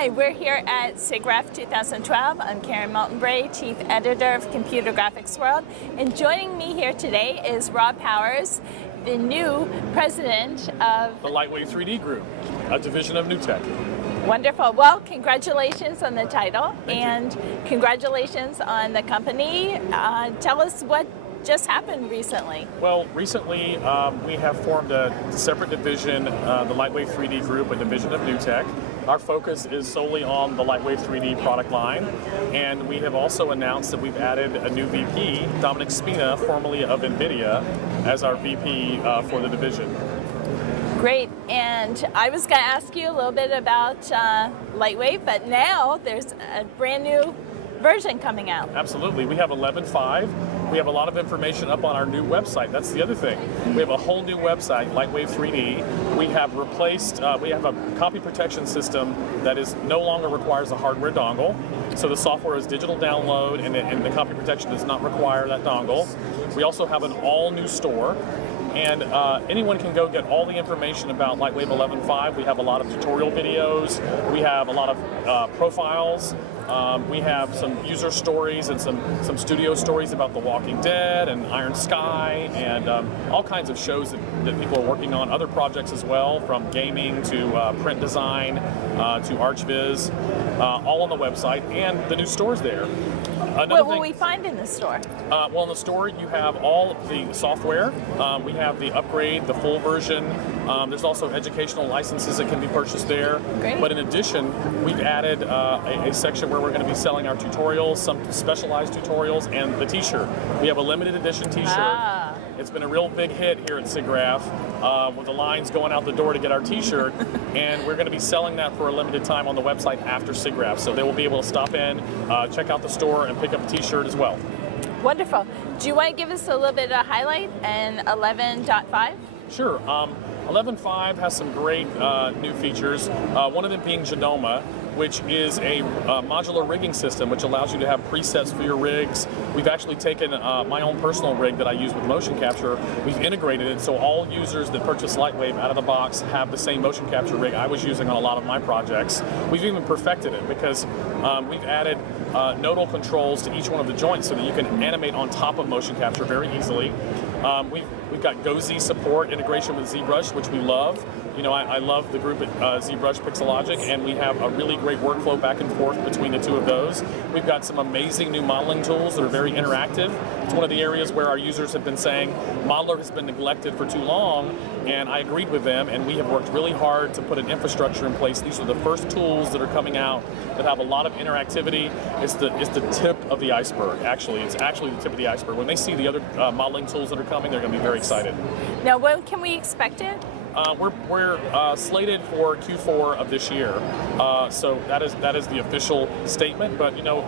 Hi, we're here at SIGGRAPH 2012. I'm Karen Moulton-Bray, Chief Editor of Computer Graphics World, and joining me here today is Rob Powers, the new president of the LightWave 3D Group, a division of NewTek. Wonderful. Well, congratulations on the title. Thank you. Congratulations on the company. Tell us what just happened recently. Well, recently we have formed a separate division, the LightWave 3D Group, a division of NewTek. Our focus is solely on the LightWave 3D product line, and we have also announced that we've added a new VP, Dominic Spina, formerly of NVIDIA, as our VP for the division. Great, and I was going to ask you a little bit about LightWave, but now there's a brand new version coming out. Absolutely. We have 11.5. We have a lot of information up on our new website. That's the other thing. We have a whole new website, LightWave 3D. We have replaced, we have a copy protection system that is no longer requires a hardware dongle. So the software is digital download, and the copy protection does not require that dongle. We also have an all-new store. And anyone can go get all the information about LightWave 11.5. We have a lot of tutorial videos. We have a lot of profiles. We have some user stories and some studio stories about The Walking Dead and Iron Sky and all kinds of shows that people are working on. Other projects as well, from gaming to print design to ArchViz, all on the website, and the new store's there. What will we find in the store? Well, in the store you have all of the software. We have the upgrade, the full version. There's also educational licenses that can be purchased there. Great. But in addition, we've added a section where we're going to be selling our tutorials, some specialized tutorials, and the t-shirt. We have a limited edition t-shirt. It's been a real big hit here at SIGGRAPH, with the lines going out the door to get our t-shirt, and we're going to be selling that for a limited time on the website after SIGGRAPH. So they will be able to stop in, check out the store, and pick up a t-shirt as well. Wonderful. Do you want to give us a little bit of highlight in 11.5? Sure. 11.5 has some great new features, one of them being Genoma, which is a modular rigging system which allows you to have presets for your rigs. We've actually taken my own personal rig that I use with motion capture. We've integrated it so all users that purchase LightWave out of the box have the same motion capture rig I was using on a lot of my projects. We've even perfected it because we've added nodal controls to each one of the joints so that you can animate on top of motion capture very easily. We've got GoZ support, integration with ZBrush, which we love. You know, I love the group at ZBrush Pixelogic, and we have a really great workflow back and forth between the two of those. We've got some amazing new modeling tools that are very interactive. It's one of the areas where our users have been saying Modeler has been neglected for too long, and I agreed with them, and we have worked really hard to put an infrastructure in place. These are the first tools that are coming out that have a lot of interactivity. It's the tip of the iceberg, actually. It's actually the tip of the iceberg. When they see the other modeling tools that are coming, they're going to be very excited. Now, when can we expect it? We're slated for Q4 of this year, so that is the official statement. But you know,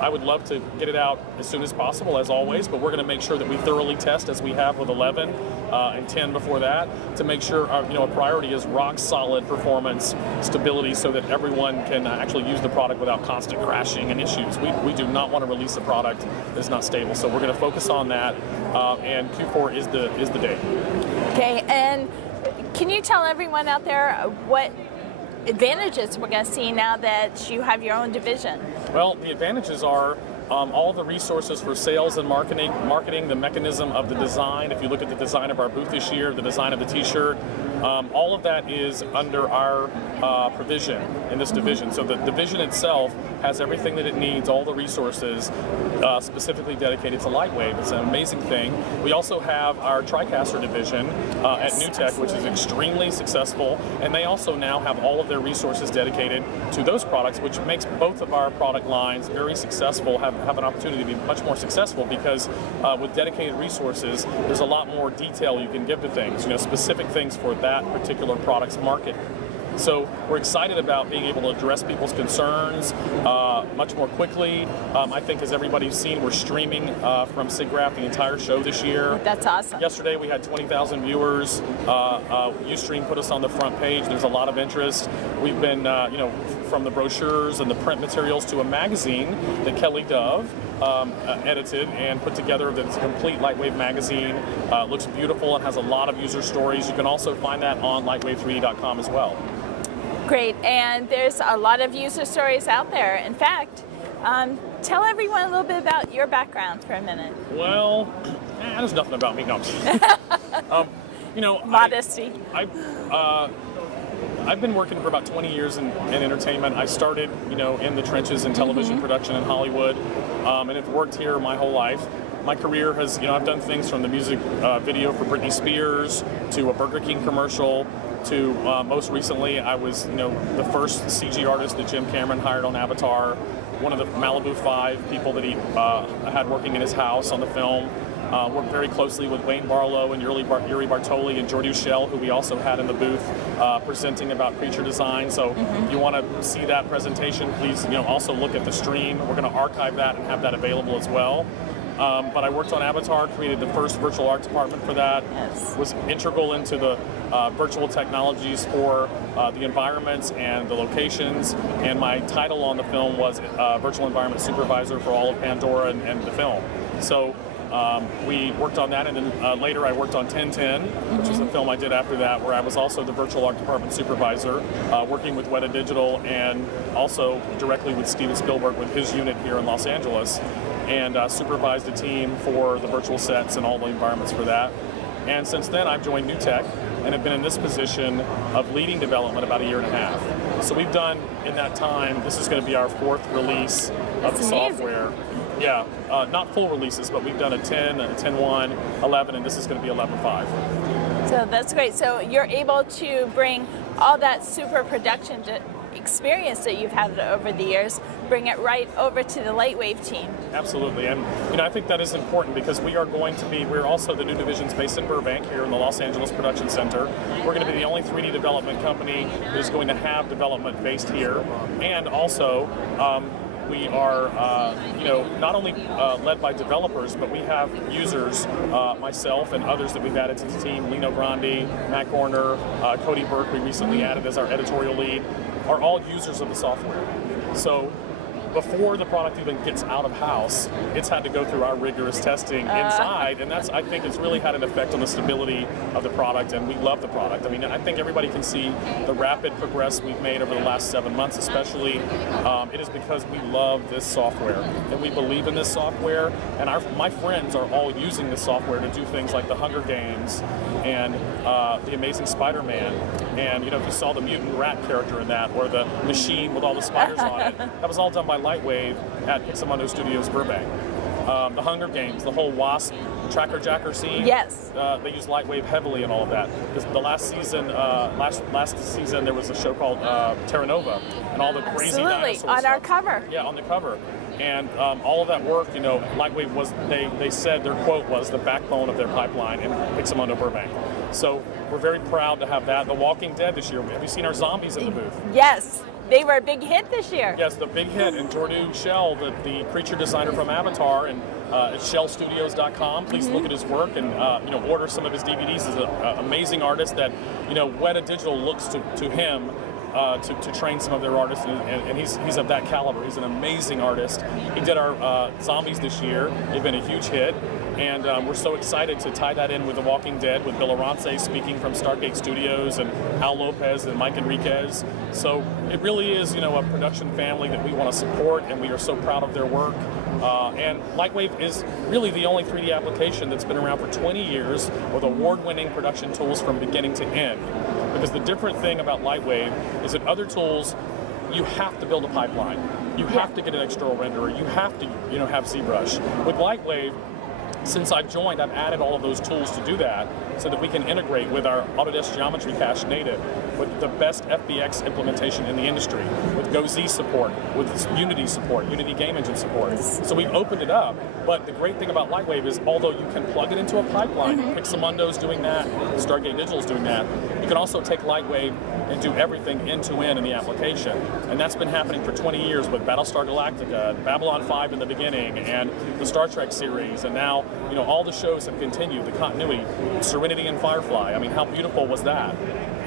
I would love to get it out as soon as possible, as always. But we're going to make sure that we thoroughly test, as we have with 11 and 10 before that, to make sure a priority is rock solid performance, stability, so that everyone can actually use the product without constant crashing and issues. We do not want to release a product that's not stable, so we're going to focus on that. And Q4 is the day. Okay, and can you tell everyone out there what advantages we're going to see now that you have your own division? Well, the advantages are all the resources for sales and marketing, the mechanism of the design. If you look at the design of our booth this year, the design of the t-shirt, all of that is under our provision in this division. So the division itself has everything that it needs, all the resources specifically dedicated to LightWave. It's an amazing thing. We also have our TriCaster division at NewTek, which is extremely successful, and they also now have all of their resources dedicated to those products, which makes both of our product lines very successful, have an opportunity to be much more successful, because with dedicated resources, there's a lot more detail you can give to things, specific things for that particular product's market. So we're excited about being able to address people's concerns much more quickly. I think, as everybody's seen, we're streaming from SIGGRAPH the entire show this year. That's awesome. Yesterday we had 20,000 viewers. Ustream put us on the front page. There's a lot of interest. We've been, from the brochures and the print materials to a magazine that Kelly Dove edited and put together. That's a complete LightWave magazine. Looks beautiful and has a lot of user stories. You can also find that on lightwave3d.com as well. Great, and there's a lot of user stories out there. In fact, tell everyone a little bit about your background for a minute. Well, there's nothing about me. No, I'm just you know, Modesty. I've been working for about 20 years in entertainment. I started, you know, in the trenches in television production in Hollywood, and have worked here my whole life. My career has, you know, I've done things from the music video for Britney Spears to a Burger King commercial to most recently I was, you know, the first CG artist that Jim Cameron hired on Avatar, one of the Malibu 5 people that he had working in his house on the film. Worked very closely with Wayne Barlow and Yuri Bartoli and Jordi Shell, who we also had in the booth presenting about creature design. So if you want to see that presentation, please, you know, also look at the stream. We're going to archive that and have that available as well. But I worked on Avatar, created the first virtual art department for that. Yes. Was integral into the virtual technologies for the environments and the locations. And my title on the film was Virtual Environment Supervisor for all of Pandora and the film. So we worked on that, and then later I worked on 1010, which is a film I did after that, where I was also the virtual art department supervisor, working with Weta Digital and also directly with Steven Spielberg with his unit here in Los Angeles, and supervised a team for the virtual sets and all the environments for that. And since then I've joined NewTek and have been in this position of leading development about a year and a half. So we've done, in that time, this is going to be our 4th release of the software. Yeah, not full releases, but we've done a 10, a 10.1, 11, and this is going to be 11.5. So that's great. So you're able to bring all that super production experience that you've had over the years, bring it right over to the LightWave team. Absolutely, and you know, I think that is important because we're also the new division's based in Burbank here in the Los Angeles Production Center. We're going to be the only 3D development company that is going to have development based here, and also we are, you know, not only led by developers, but we have users, myself and others that we've added to the team, Lino Grandi, Matt Gorner, Cody Burke, we recently added as our editorial lead, are all users of the software. So before the product even gets out of house, it's had to go through our rigorous testing inside, and that's, I think, it's really had an effect on the stability of the product, and we love the product. I mean, I think everybody can see the rapid progress we've made over the last 7 months, especially. It is because we love this software, and we believe in this software, and my friends are all using this software to do things like the Hunger Games and the Amazing Spider-Man, and, you know, if you saw the mutant rat character in that, or the machine with all the spiders on it, that was all done by LightWave at Pixamundo Studios Burbank. The Hunger Games, the whole wasp tracker jacker scene. Yes. They use LightWave heavily in all of that. The last season, last season there was a show called Terra Nova, and all the crazy dinosaurs. On our cover. Yeah, on the cover. And all of that work, you know, LightWave was, they said their quote was the backbone of their pipeline in Pixamundo Burbank. So we're very proud to have that. The Walking Dead this year. Have you seen our zombies in the booth? Yes. They were a big hit this year. Yes, the big hit. And Jordi Shell, the creature designer from Avatar, and at shellstudios.com. Please look at his work and you know, order some of his DVDs. He's an amazing artist that, you know, Weta Digital looks to him to train some of their artists, and he's of that caliber. He's an amazing artist. He did our zombies this year. They've been a huge hit. And we're so excited to tie that in with The Walking Dead, with Bill Arance speaking from Stargate Studios, and Al Lopez and Mike Enriquez. So it really is, you know, a production family that we want to support, and we are so proud of their work. And LightWave is really the only 3D application that's been around for 20 years with award-winning production tools from beginning to end. Because the different thing about LightWave is that other tools, you have to build a pipeline. You have to get an external renderer. You have to, you know, have ZBrush. With LightWave, since I've joined, I've added all of those tools to do that so that we can integrate with our Autodesk Geometry Cache native, with the best FBX implementation in the industry, with GoZ support, with Unity support, Unity Game Engine support. So we've opened it up, but the great thing about LightWave is although you can plug it into a pipeline, Pixamundo's doing that, Stargate Digital's doing that, you can also take LightWave and do everything end-to-end in the application. And that's been happening for 20 years with Battlestar Galactica, Babylon 5 in the beginning, and the Star Trek series, and now, you know, all the shows have continued, the continuity, Serenity and Firefly. I mean, how beautiful was that?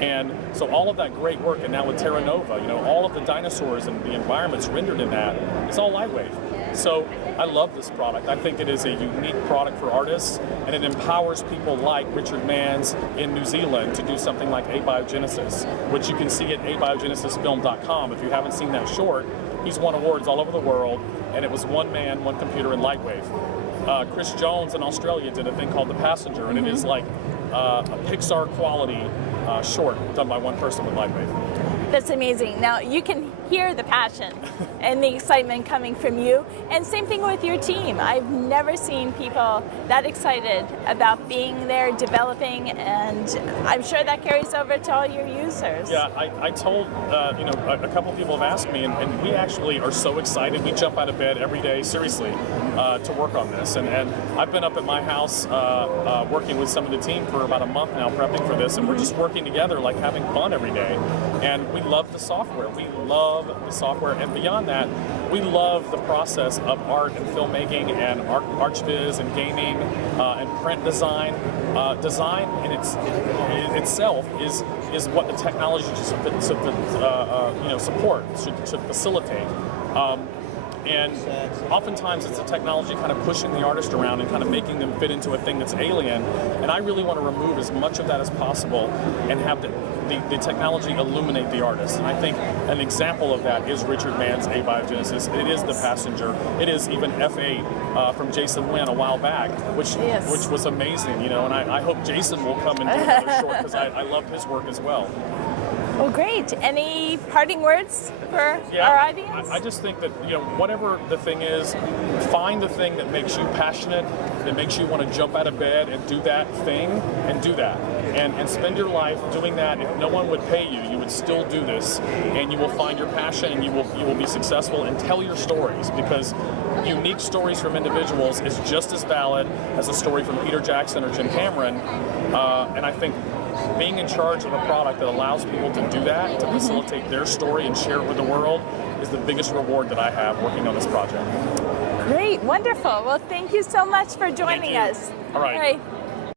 And so all of that great work, and now with Terra Nova, you know, all of the dinosaurs and the environments rendered in that, it's all LightWave. So I love this product. I think it is a unique product for artists, and it empowers people like Richard Manns in New Zealand to do something like abiogenesis, which you can see at abiogenesisfilm.com. If you haven't seen that short, he's won awards all over the world, and it was one man, one computer in LightWave. Chris Jones in Australia did a thing called The Passenger, and it is like a Pixar quality short done by one person with LightWave. That's amazing. Now you can hear the passion and the excitement coming from you, and same thing with your team. I've never seen people that excited about being there, developing, and I'm sure that carries over to all your users. Yeah, I told, you know, a couple of people have asked me, and we actually are so excited. We jump out of bed every day, seriously, to work on this. And I've been up at my house working with some of the team for about a month now, prepping for this, and we're just working together, like having fun every day. And we love the software. We love the software, and beyond that, we love the process of art and filmmaking and archviz and gaming and print design. Design in itself is what the technology should support, should facilitate. And oftentimes it's the technology kind of pushing the artist around and kind of making them fit into a thing that's alien. And I really want to remove as much of that as possible and have the technology illuminate the artist. And I think an example of that is Richard Mann's abiogenesis. It is The Passenger. It is even F8 from Jason Wynn a while back, which was amazing, you know. And I hope Jason will come and do another short because I love his work as well. Well, great. Any parting words for our audience? I just think that, you know, whatever the thing is, find the thing that makes you passionate, that makes you want to jump out of bed and do that thing, and do that. And spend your life doing that. If no one would pay you, you would still do this, and you will find your passion, and you will be successful, and tell your stories, because unique stories from individuals is just as valid as a story from Peter Jackson or Jim Cameron. And I think being in charge of a product that allows people to do that, to facilitate their story and share it with the world, is the biggest reward that I have working on this project. Great, wonderful. Well, thank you so much for joining us. All right.